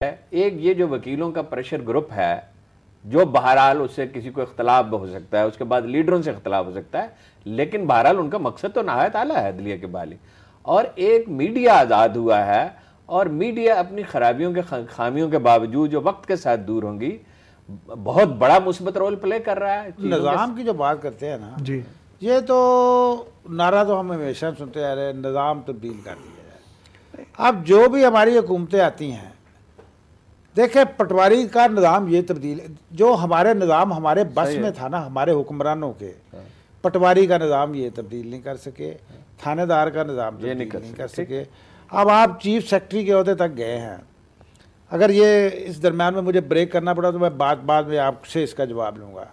ایک یہ جو وکیلوں کا پریشر گروپ ہے جو بہرحال اس سے کسی کو اختلاف ہو سکتا ہے، اس کے بعد لیڈروں سے اختلاف ہو سکتا ہے، لیکن بہرحال ان کا مقصد تو نہایت اعلیٰ ہے عدلیہ کے بحالی، اور ایک میڈیا آزاد ہوا ہے، اور میڈیا اپنی خرابیوں کے خامیوں کے باوجود جو وقت کے ساتھ دور ہوں گی بہت بڑا مثبت رول پلے کر رہا ہے۔ نظام کی جو بات کرتے ہیں نا جی، یہ تو نعرہ تو ہم ہمیشہ سنتے آ رہے ہیں، نظام تبدیل کر دیا جائے۔ اب جو بھی ہماری حکومتیں آتی ہیں، دیکھیں پٹواری کا نظام یہ تبدیل، جو ہمارے نظام ہمارے بس میں تھا نا ہمارے حکمرانوں کے، پٹواری کا نظام یہ تبدیل نہیں کر سکے، تھانے دار کا نظام تبدیل نہیں کر سکے۔ اب آپ چیف سیکرٹری کے عہدے تک گئے ہیں، اگر یہ اس درمیان میں مجھے بریک کرنا پڑا تو میں بعد میں آپ سے اس کا جواب لوں گا۔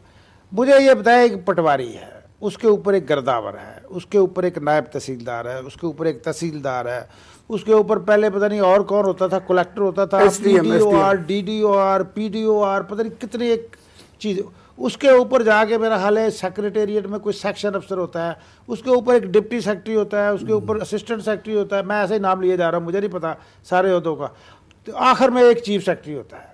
مجھے یہ بتایا ایک پٹواری ہے، اس کے اوپر ایک گرداور ہے، اس کے اوپر ایک نائب تحصیلدار ہے، اس کے اوپر ایک تحصیلدار ہے، اس کے اوپر پہلے پتہ نہیں اور کون ہوتا تھا، کلیکٹر ہوتا تھا، P D O R, D D O R, P D O R, پتہ نہیں کتنی ایک چیز، اس کے اوپر جا کے میرا حال ہے سیکریٹریٹ میں کوئی سیکشن افسر ہوتا ہے، اس کے اوپر ایک ڈپٹی سیکرٹری ہوتا ہے، اس کے اوپر اسسٹنٹ سیکرٹری ہوتا ہے، میں ایسے ہی نام لیے جا رہا ہوں، مجھے نہیں پتا سارے عہدوں کا، تو آخر میں ایک چیف سیکرٹری ہوتا ہے۔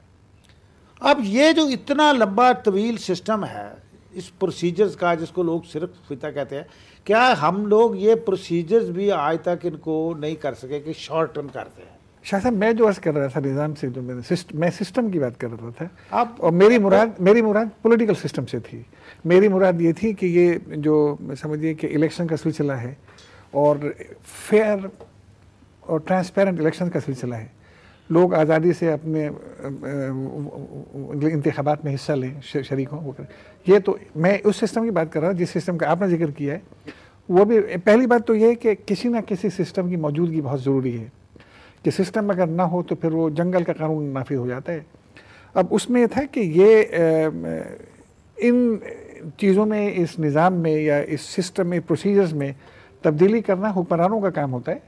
اب یہ جو اتنا لمبا طویل سسٹم ہے اس پروسیجرز کا، جس کو لوگ صرف فیتا کہتے ہیں، کیا ہم لوگ یہ پروسیجرز بھی آج تک ان کو نہیں کر سکے کہ شارٹ ٹرم کرتے ہیں؟ شاہ صاحب میں جو عرض کر رہا تھا نظام سے، جو میں سسٹم کی بات کر رہا تھا، اور میری مراد پولیٹیکل سسٹم سے تھی۔ میری مراد یہ تھی کہ یہ جو سمجھیے کہ الیکشن کا سلسلہ ہے اور فیئر اور ٹرانسپیرنٹ الیکشن کا سلسلہ ہے، لوگ آزادی سے اپنے انتخابات میں حصہ لیں، شریک ہوں، یہ تو میں اس سسٹم کی بات کر رہا ہوں جس سسٹم کا آپ نے ذکر کیا ہے۔ وہ بھی پہلی بات تو یہ ہے کہ کسی نہ کسی سسٹم کی موجودگی بہت ضروری ہے، کہ سسٹم اگر نہ ہو تو پھر وہ جنگل کا قانون نافذ ہو جاتا ہے۔ اب اس میں یہ تھا کہ یہ ان چیزوں میں، اس نظام میں یا اس سسٹم میں، پروسیجرز میں تبدیلی کرنا حکمرانوں کا کام ہوتا ہے،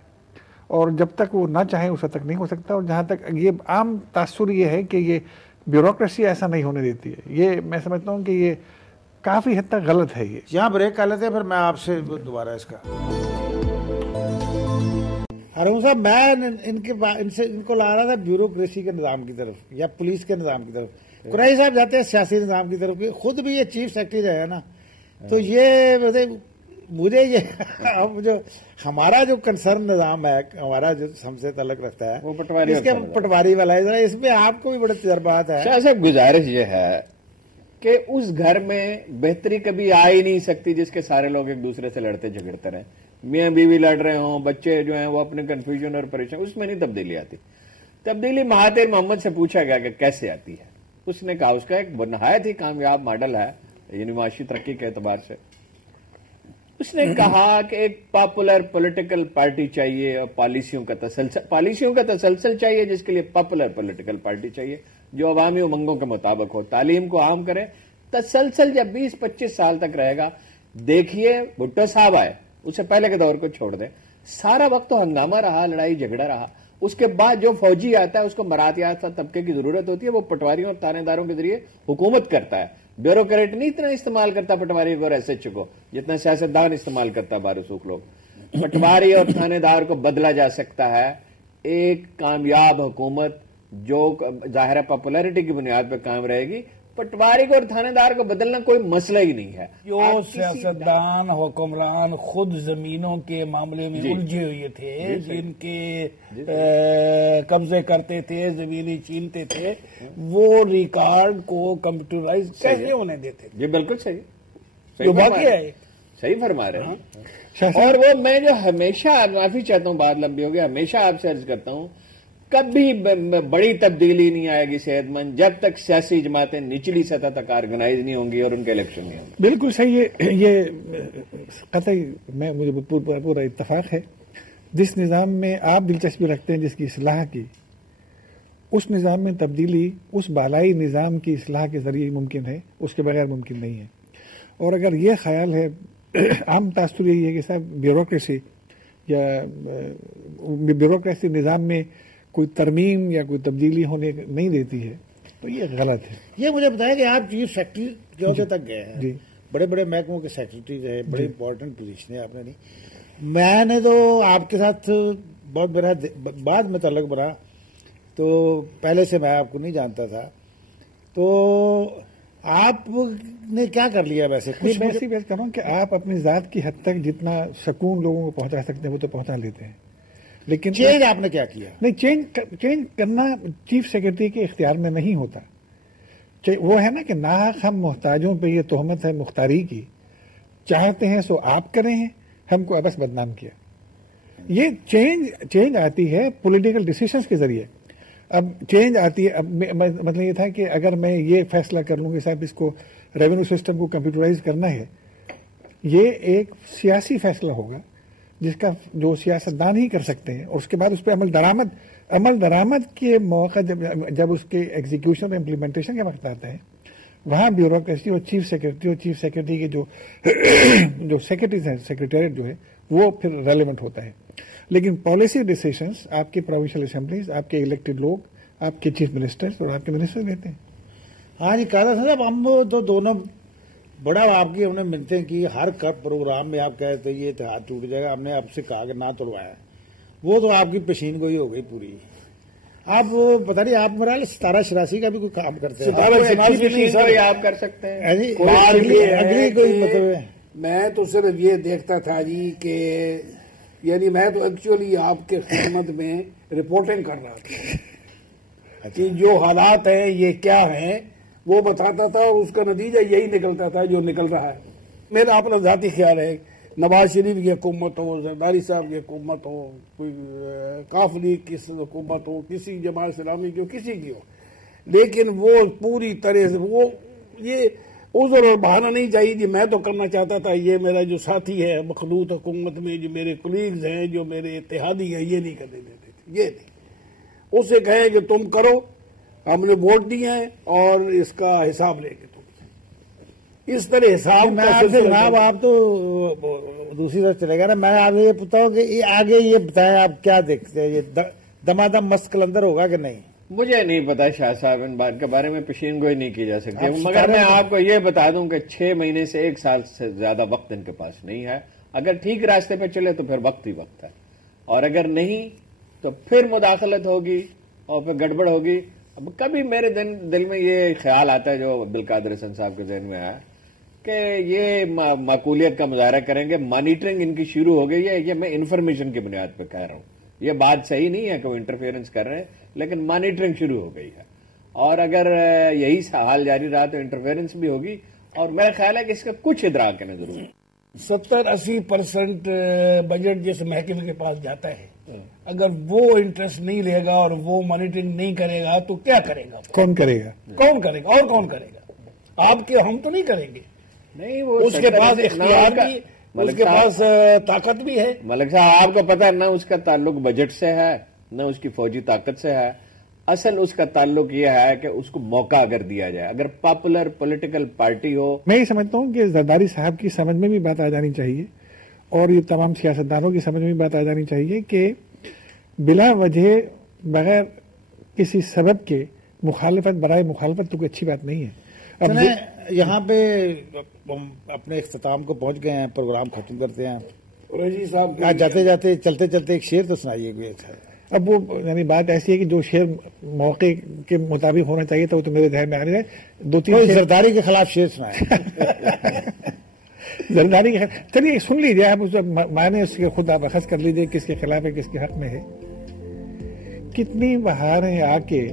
اور جب تک وہ نہ چاہیں اس وقت تک نہیں ہو سکتا۔ اور جہاں تک یہ عام تاثر یہ ہے کہ یہ بیوروکریسی ایسا نہیں ہونے دیتی ہے، یہ میں سمجھتا ہوں کہ یہ کافی حد تک غلط ہے۔ یہ یہاں بریک کر لیتے ہیں، پھر میں آپ سے دوبارہ اس کا۔ ہارون صاحب، میں ان کو لا رہا تھا بیوروکریسی کے نظام کی طرف یا پولیس کے نظام کی طرف، قریشی صاحب جاتے ہیں سیاسی نظام کی طرف، خود بھی یہ چیف سیکرٹری رہے نا، تو یہ مجھے یہ جو ہمارا جو کنسرن نظام ہے، ہمارا جو ہم سے تعلق رکھتا ہے وہ پٹواری والا ہے، ذرا اس میں آپ کو بھی بڑے تجربات ہے۔ شاہ صاحب گزارش یہ ہے کہ اس گھر میں بہتری کبھی آ ہی نہیں سکتی جس کے سارے لوگ ایک دوسرے سے لڑتے جھگڑتے رہیں، میاں بیوی لڑ رہے ہوں، بچے جو ہیں وہ اپنے کنفیوژن اور پریشان، اس میں نہیں تبدیلی آتی۔ تبدیلی مہاتیر محمد سے پوچھا گیا کہ کیسے آتی ہے، اس نے کہا اس کا ایک نہایت ہی کامیاب ماڈل ہے، یعنی معاشی ترقی کے اعتبار سے۔ اس نے کہا کہ ایک پاپولر پولیٹیکل پارٹی چاہیے اور پالیسیوں کا تسلسل چاہیے، جس کے لیے پاپولر پولیٹیکل پارٹی چاہیے جو عوامی امنگوں کے مطابق ہو، تعلیم کو عام کرے، تسلسل جب 20-25 سال تک رہے گا۔ دیکھیے بھٹو صاحب آئے، اس سے پہلے کے دور کو چھوڑ دیں، سارا وقت تو ہنگامہ رہا، لڑائی جھگڑا رہا، اس کے بعد جو فوجی آتا ہے اس کو مراد یافتہ طبقے کی ضرورت ہوتی ہے، وہ پٹواریوں اور تانے داروں کے ذریعے حکومت کرتا ہے۔ بیوروکریٹ نہیں اتنا استعمال کرتا پٹواری کو اور ایس ایچ کو جتنا سیاستدان استعمال کرتا ہے بارسوخ لوگ۔ پٹواری اور تھانے دار کو بدلا جا سکتا ہے، ایک کامیاب حکومت جو ظاہر پاپولیرٹی کی بنیاد پہ کام رہے گی، پٹواری کو اور تھانے دار کو بدلنا کوئی مسئلہ ہی نہیں ہے۔ جو سیاستدان حکمران خود زمینوں کے معاملے میں الجھے ہوئے تھے، جن کے قبضے کرتے تھے، زمینیں چھینتے تھے، وہ ریکارڈ کو کمپیوٹرائز کیسے ہونے دیتے تھے؟ جی بالکل صحیح، جو باقی ہے صحیح فرما رہے ہیں۔ اور وہ میں جو ہمیشہ، معافی چاہتا ہوں بات لمبی ہو گئی، ہمیشہ آپ سے عرض کرتا ہوں، کبھی بڑی تبدیلی نہیں آئے گی صحت مند جب تک سیاسی جماعتیں نچلی سطح تک آرگنائز نہیں ہوں گی اور ان کے الیکشن نہیں ہوں گے۔ بالکل صحیح ہے، یہ قطعی مجھے پورا اتفاق ہے۔ جس نظام میں آپ دلچسپی رکھتے ہیں، جس کی اصلاح کی، اس نظام میں تبدیلی اس بالائی نظام کی اصلاح کے ذریعے ممکن ہے، اس کے بغیر ممکن نہیں ہے۔ اور اگر یہ خیال ہے، عام تاثر یہی ہے کہ صاحب بیوروکریسی نظام میں کوئی ترمیم یا کوئی تبدیلی ہونے نہیں دیتی ہے، تو یہ غلط ہے۔ یہ مجھے بتایا کہ آپ چیف سیکرٹری کے عہدے تک گئے ہیں، بڑے بڑے محکموں کے سیکرٹری رہے، بڑی امپورٹنٹ پوزیشن ہے آپ نے نہیں۔ میں نے تو آپ کے ساتھ بہت میرا بعد میں تعلق بڑھا، تو پہلے سے میں آپ کو نہیں جانتا تھا، تو آپ نے کیا کر لیا ویسے؟ میں ایسی بات کر رہا ہوں کہ آپ اپنی ذات کی حد تک جتنا سکون لوگوں کو پہنچا سکتے ہیں وہ تو پہنچا لیتے ہیں، لیکن چینج آپ نے کیا کیا؟ نہیں، چینج کرنا چیف سیکرٹری کے اختیار میں نہیں ہوتا. وہ ہے نا کہ ناحق ہم محتاجوں پہ یہ تہمت ہے مختاری کی، چاہتے ہیں سو آپ کریں ہیں، ہم کو بس بدنام کیا. یہ چینج آتی ہے پولیٹیکل ڈیسیشنز کے ذریعے. اب چینج آتی ہے، اب مطلب یہ تھا کہ اگر میں یہ فیصلہ کر لوں کہ صاحب اس کو ریونیو سسٹم کو کمپیوٹرائز کرنا ہے، یہ ایک سیاسی فیصلہ ہوگا جس کا جو سیاستدان ہی کر سکتے ہیں، اور اس کے بعد اس پہ عمل درآمد کے موقع جب اس کے ایگزیکیوشن اور امپلیمنٹیشن کا وقت آتا ہے، وہاں بیوروکریسی اور چیف سیکرٹری کے جو سیکرٹریز ہیں، سیکرٹریٹ جو ہے وہ پھر ریلیونٹ ہوتا ہے. لیکن پالیسی ڈیسیشنز آپ کے پروونشل اسمبلیز، آپ کے الیکٹڈ لوگ، آپ کے چیف منسٹرز اور آپ کے منسٹر لیتے ہیں. ہاں جی، قادر صاحب ہم تو دونوں بڑا آپ کی ہم نے ملتے کی ہر پروگرام میں آپ کہتے ہیں یہ اتحاد ٹوٹ جائے گا، ہم نے آپ سے کہا کہ نہ توڑوایا، وہ تو آپ کی پیشین گوئی ہو گئی پوری. آپ پتہ نہیں آپ میرا 1786 کا بھی کوئی کام کرتے ہیں، 1786 آپ کر سکتے ہیں. اگلی کوئی مطلب ہے. میں تو صرف یہ دیکھتا تھا جی کہ یعنی میں تو ایکچولی آپ کے خدمت میں رپورٹنگ کر رہا تھا کہ جو حالات ہیں یہ کیا ہیں وہ بتاتا تھا، اور اس کا نتیجہ یہی نکلتا تھا جو نکل رہا ہے. میرا اپنا ذاتی خیال ہے، نواز شریف کی حکومت ہو، زرداری صاحب کی حکومت ہو، کوئی کاف لیگ کی حکومت ہو، کسی جماعت اسلامی کی ہو، کسی کی ہو، لیکن وہ پوری طرح سے وہ یہ عذر اور بہانہ نہیں چاہیے کہ میں تو کرنا چاہتا تھا، یہ میرا جو ساتھی ہے مخلوط حکومت میں، جو میرے کولیگز ہیں، جو میرے اتحادی ہیں، یہ نہیں کرنے دیتے تھے. یہ نہیں، اس سے کہیں کہ تم کرو، ہم نے ووٹ دیے ہیں اور اس کا حساب لے کے تم اس طرح حساب. جناب آپ تو دوسری طرف چلے گا نا، میں آپ یہ پوچھتا ہوں کہ آگے یہ بتائیں آپ کیا دیکھتے ہیں، یہ دمادم مست کلندر ہوگا کہ نہیں؟ مجھے نہیں پتا شاہ صاحب، ان بات کے بارے میں پیشین گوئی نہیں کی جا سکتی، مگر میں آپ کو یہ بتا دوں کہ 6 مہینے سے 1 سال سے زیادہ وقت ان کے پاس نہیں ہے. اگر ٹھیک راستے پہ چلے تو پھر وقت ہی وقت ہے، اور اگر نہیں تو پھر مداخلت ہوگی اور پھر گڑبڑ ہوگی. اب کبھی میرے دل میں یہ خیال آتا ہے جو عبدالقادر حسن صاحب کے ذہن میں آیا کہ یہ معقولیت کا مظاہرہ کریں گے، مانیٹرنگ ان کی شروع ہو گئی ہے. یہ میں انفارمیشن کی بنیاد پہ کہہ رہا ہوں، یہ بات صحیح نہیں ہے کہ وہ انٹرفیئرنس کر رہے ہیں، لیکن مانیٹرنگ شروع ہو گئی ہے، اور اگر یہی حال جاری رہا تو انٹرفیئرنس بھی ہوگی، اور میرا خیال ہے کہ اس کا کچھ ادراک کرنا ضرور ہے. 70-80% بجٹ جس محکمے کے پاس جاتا ہے، اگر وہ انٹرسٹ نہیں لے گا اور وہ مانیٹرنگ نہیں کرے گا تو کیا کرے گا؟ کون کرے گا؟ کون کرے گا اور کون کرے گا؟ آپ کے ہم تو نہیں کریں گے. نہیں، وہ اس کے پاس اختیار بھی، اس کے پاس طاقت بھی ہے. ملک صاحب آپ کو پتا ہے، نہ اس کا تعلق بجٹ سے ہے نہ اس کی فوجی طاقت سے ہے. اصل اس کا تعلق یہ ہے کہ اس کو موقع اگر دیا جائے، اگر پاپولر پولیٹیکل پارٹی ہو. میں یہ سمجھتا ہوں کہ زرداری صاحب کی سمجھ میں بھی بات آ جانی چاہیے، اور یہ تمام سیاستدانوں کی سمجھ میں بھی بات آ جانی چاہیے کہ بلا وجہ بغیر کسی سبب کے مخالفت برائے مخالفت تو کوئی اچھی بات نہیں ہے. اب یہاں پہ ہم اپنے اختتام کو پہنچ گئے ہیں، پروگرام ختم کرتے ہیں. رضی صاحب جاتے جاتے چلتے چلتے ایک شعر تو سنائیے گئے تھے. اب وہ یعنی بات ایسی ہے کہ جو شعر موقع کے مطابق ہونا چاہیے تھا وہ تو میرے ذہن میں آ رہا ہے. 2-3 زرداری کے خلاف شعر سنائے. زرداری کے خلاف چلیے سن لیجیے آپ، اس معنی اس کے خود آپ اخذ کر لیجیے کس کے خلاف ہے کس کے حق میں ہے. کتنی بہاریں آ کے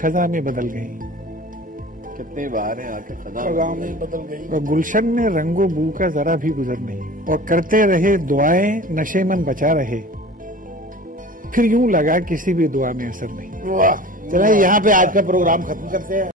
خزاں میں بدل گئیں، کتنی بہاریں آ کے خزاں میں بدل گئی، اور گلشن میں رنگ و بو کا ذرا بھی گزر نہیں، اور کرتے رہے دعائیں نشے من بچا رہے، پھر یوں لگا کسی بھی دعا میں اثر نہیں. چلیں یہاں پہ آج کا پروگرام ختم کرتے ہیں.